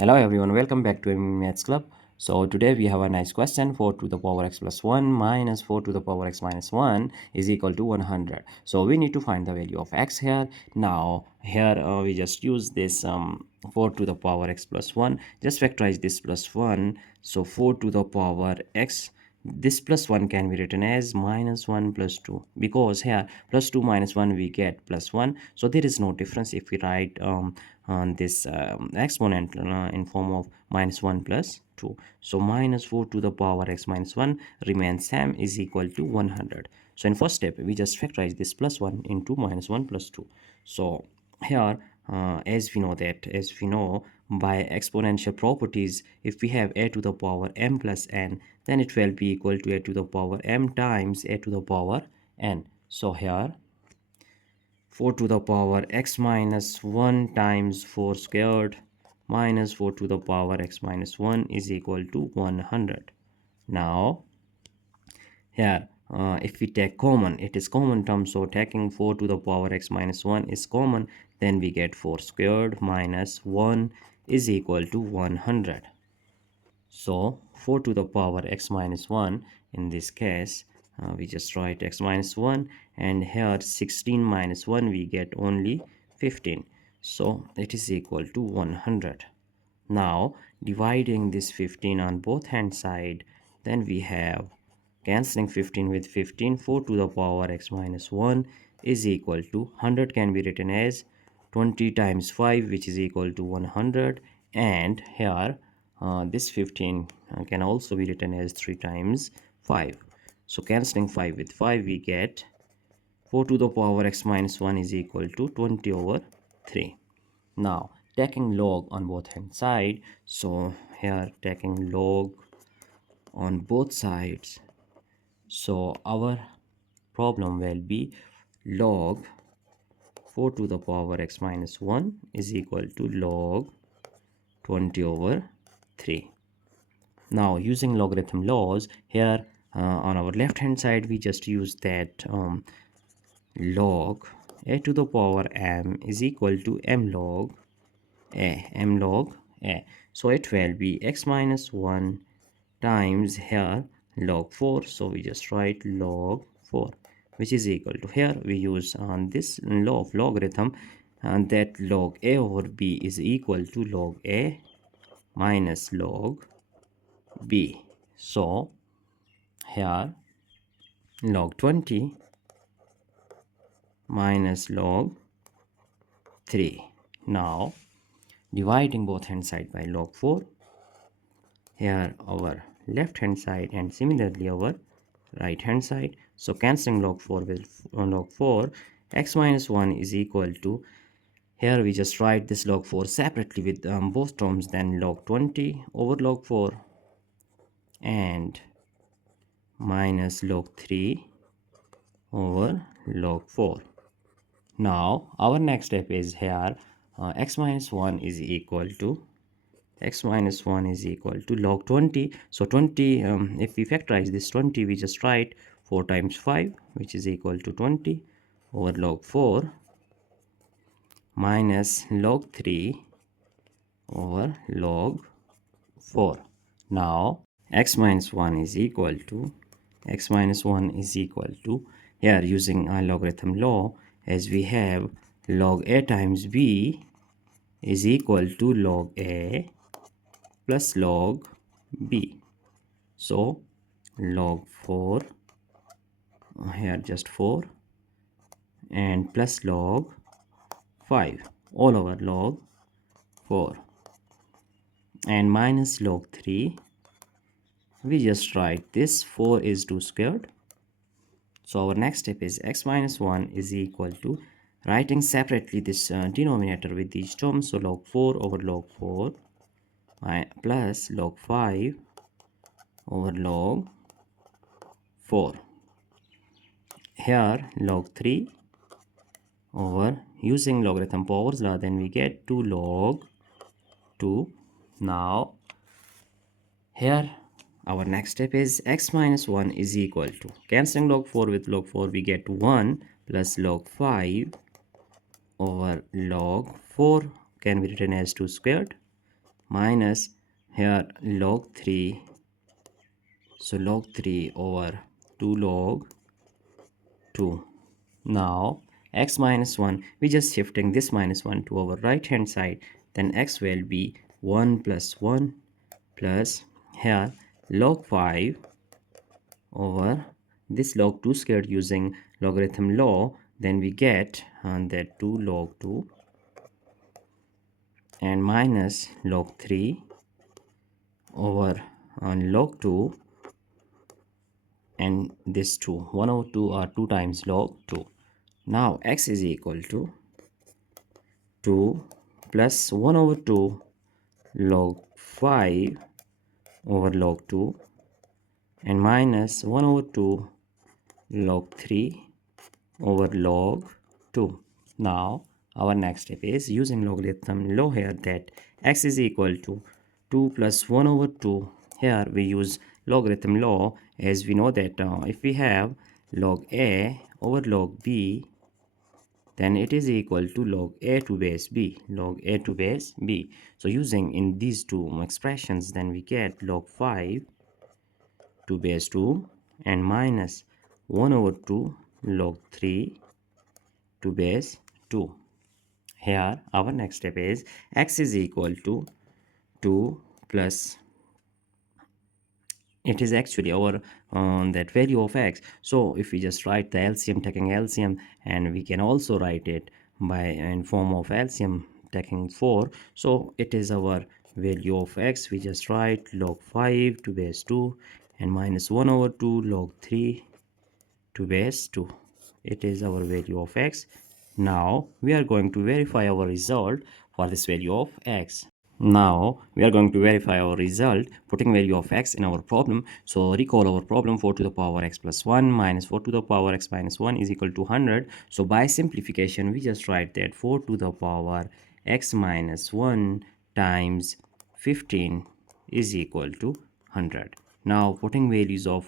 Hello everyone, welcome back to Maths Club. So today we have a nice question. 4 to the power x plus 1 minus 4 to the power x minus 1 is equal to 100. So we need to find the value of x here. Now here we just use this 4 to the power x plus 1. Just factorize this plus 1. So 4 to the power x, this plus 1 can be written as minus 1 plus 2, because here plus 2 minus 1 we get plus 1. So there is no difference if we write on this exponent in form of minus 1 plus 2. So minus 4 to the power x minus 1 remains same, is equal to 100. So in first step we just factorize this plus 1 into minus 1 plus 2. So here as we know by exponential properties, if we have a to the power m plus n, then it will be equal to a to the power m times a to the power n. So here 4 to the power x minus 1 times 4 squared minus 4 to the power x minus 1 is equal to 100. Now here if we take common, it is common term, so taking 4 to the power x minus 1 is common, then we get 4 squared minus 1 is equal to 100. So 4 to the power x minus 1, in this case we just write x minus 1, and here 16 minus 1 we get only 15, so it is equal to 100. Now dividing this 15 on both hand side, then we have cancelling 15 with 15, 4 to the power x minus 1 is equal to 100 can be written as 20 times 5, which is equal to 100, and here this 15 can also be written as 3 times 5. So cancelling 5 with 5 we get 4 to the power x minus 1 is equal to 20 over 3. Now taking log on both hand side, so here taking log on both sides, so our problem will be log 4 to the power x minus 1 is equal to log 20 over 3. Now using logarithm laws, here on our left hand side we just use that log a to the power m is equal to m log a. So it will be x minus 1 times here log 4, so we just write log 4, which is equal to, here we use on this law of logarithm, and that log a over b is equal to log a minus log b. So here log 20 minus log 3. Now dividing both hand side by log 4, here our left hand side and similarly our right hand side, so cancelling log 4 with log 4, x minus 1 is equal to, here we just write this log 4 separately with both terms, then log 20 over log 4 and minus log 3 over log 4. Now our next step is here x minus 1 is equal to log 20. So 20, if we factorize this 20, we just write 4 times 5, which is equal to 20 over log 4 minus log 3 over log 4. Now x minus 1 is equal to here using a logarithm law, as we have log a times b is equal to log a plus log b. So log 4, here just 4, and plus log 5 all over log 4, and minus log 3, we just write this 4 is 2 squared. So our next step is x minus 1 is equal to writing separately this denominator with these terms, so log 4 over log 4 plus log 5 over log 4. Here log 3 over, using logarithm powers law, then we get 2 log 2. Now here our next step is x minus 1 is equal to, cancelling log 4 with log 4, we get 1 plus log 5 over log 4 can be written as 2 squared minus here log 3, so log 3 over 2 log 2. Now x minus 1, we just shifting this minus 1 to our right hand side, then x will be 1 plus 1 plus here log 5 over this log 2 squared using logarithm law, then we get that 2 log 2 and minus log 3 over log 2 and this 2, 1 over 2 are 2 times log 2. Now x is equal to 2 plus 1 over 2 log 5 over log 2 and minus 1 over 2 log 3 over log 2. Now our next step is using logarithm law here, that x is equal to 2 plus 1 over 2. Here we use logarithm law, as we know that if we have log a over log b, then it is equal to log a to base b, log a to base b. So using in these two expressions, then we get log 5 to base 2 and minus 1 over 2 log 3 to base 2. Here our next step is x is equal to 2 plus, it is actually our that value of x. So if we just write the LCM taking LCM, and we can also write it by in form of LCM taking 4, so it is our value of x. We just write log 5 to base 2 and minus 1 over 2 log 3 to base 2. It is our value of x. Now we are going to verify our result for this value of x. Now we are going to verify our result putting value of x in our problem. So recall our problem, 4 to the power x plus 1 minus 4 to the power x minus 1 is equal to 100. So by simplification we just write that 4 to the power x minus 1 times 15 is equal to 100. Now putting values of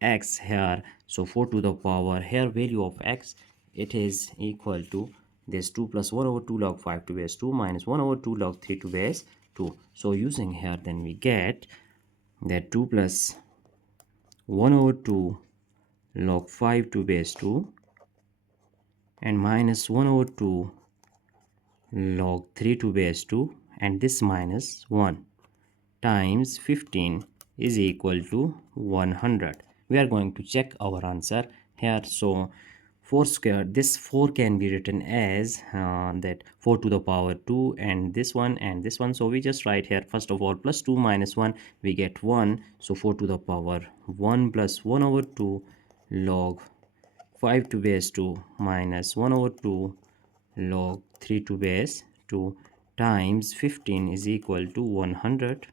x here, so 4 to the power here value of x, it is equal to this 2 plus 1 over 2 log 5 to base 2 minus 1 over 2 log 3 to base 2. So using here, then we get that 2 plus 1 over 2 log 5 to base 2 and minus 1 over 2 log 3 to base 2 and this minus 1 times 15 is equal to 100. We are going to check our answer here. So 4 squared, this 4 can be written as that 4 to the power 2 and this one and this one. So we just write here first of all plus 2 minus 1, we get 1. So 4 to the power 1 plus 1 over 2 log 5 to base 2 minus 1 over 2 log 3 to base 2 times 15 is equal to 100.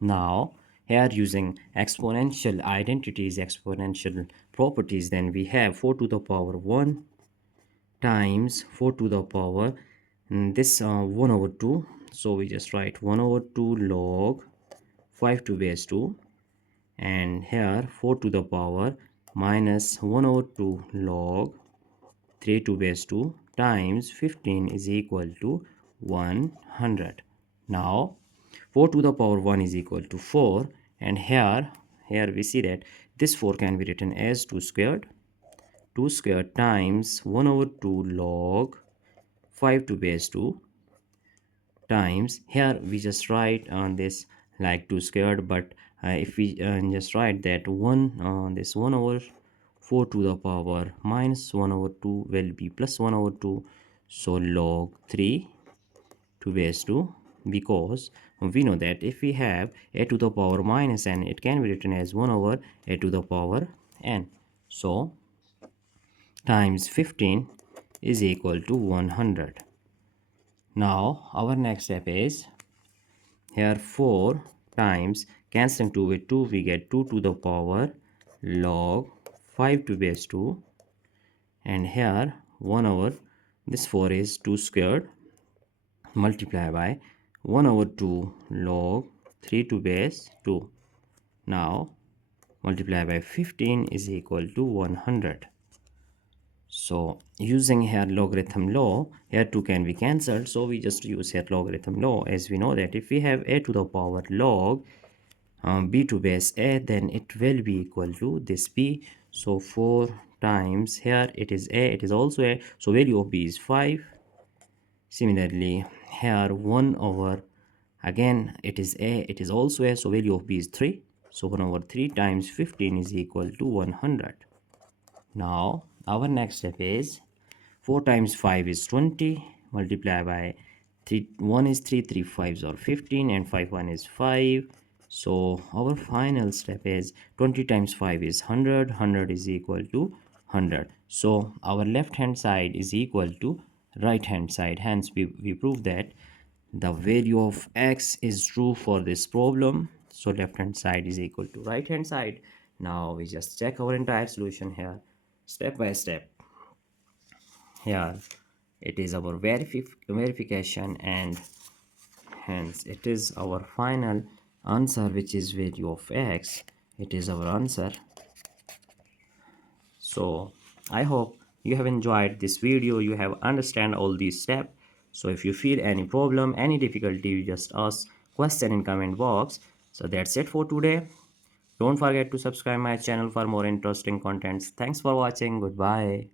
Now here using exponential identities, exponential properties, then we have 4 to the power 1 times 4 to the power this 1 over 2. So we just write 1 over 2 log 5 to base 2 and here 4 to the power minus 1 over 2 log 3 to base 2 times 15 is equal to 100. Now 4 to the power 1 is equal to 4, and here we see that this 4 can be written as 2 squared times 1 over 2 log 5 to base 2 times, here we just write on this like 2 squared, but if we just write that 1 this 1 over 4 to the power minus 1 over 2 will be plus 1 over 2, so log 3 to base 2, because we know that if we have a to the power minus n, it can be written as 1 over a to the power n. So times 15 is equal to 100. Now our next step is here 4 times cancelling 2 with 2, we get 2 to the power log 5 to base 2, and here 1 over this 4 is 2 squared multiply by 1 over 2 log 3 to base 2. Now multiply by 15 is equal to 100. So using here logarithm law, here 2 can be cancelled, so we just use here logarithm law. As we know that if we have a to the power log b to base a, then it will be equal to this b. So 4 times here it is a, it is also a, so value of b is 5. Similarly here 1 over, again it is a, it is also a, so value of b is 3. So 1 over 3 times 15 is equal to 100. Now our next step is 4 times 5 is 20, multiply by 3, 1 is 3, 3 5s are 15, and 5 1 is 5. So our final step is 20 times 5 is 100, 100 is equal to 100. So our left hand side is equal to right hand side. Hence we prove that the value of x is true for this problem. So left hand side is equal to right hand side. Now we just check our entire solution here step by step. Here it is our verification, and hence it is our final answer, which is value of x. It is our answer. So I hope you have enjoyed this video, you have understand all these steps. So if you feel any problem, any difficulty, you just ask question in comment box. So that's it for today. Don't forget to subscribe my channel for more interesting contents. Thanks for watching. Goodbye.